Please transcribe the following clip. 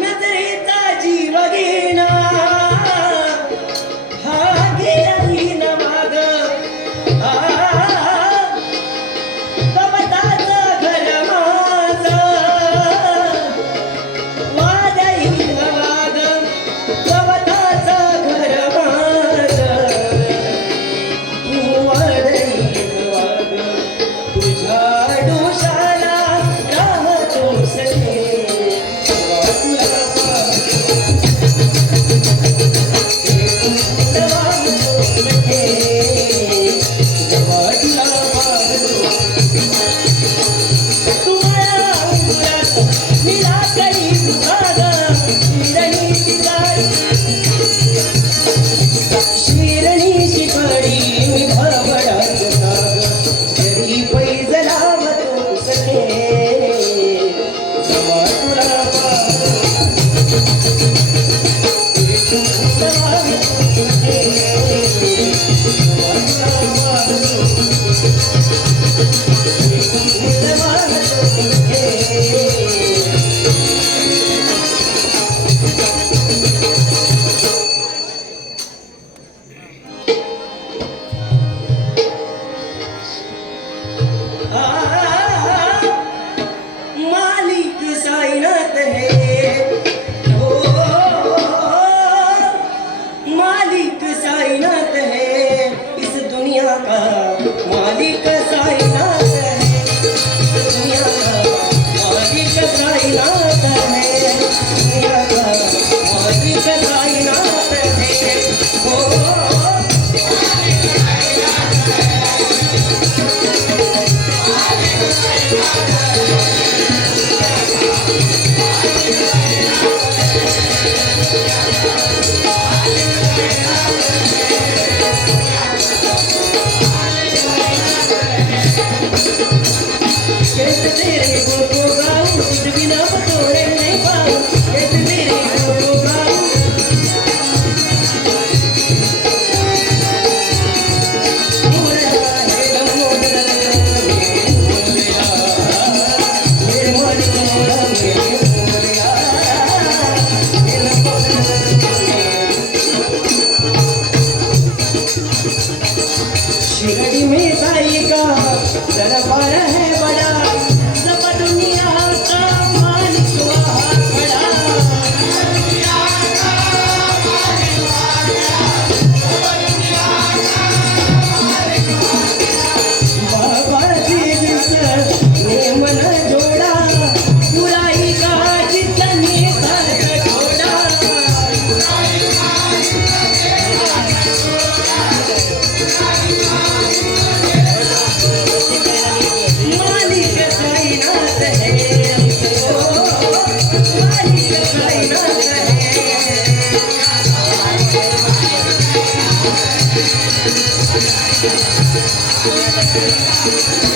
नजरेचा जीव घेणा हा घेईन माग कवताचं घर माझं वाजईन वाग कवताचं घर माझं तू वाजईन वाग तुझ्या डोशाला राहतो सखे मालिक साइनात है ओ मालिक साइनात है इस दुनिया का मालिक साइनात है इस दुनिया का मालिक साइनात है दुनिया का मालिक साइनात है ओ तेरे गुण को गाऊं तुझ बिना बतोड़े नहीं पाऊं कैसे तेरे गुण को गाऊं मोरा है गम मोरा मेरे मन मोरा शिरडी में साईं का दरबार है बड़ा Thank you.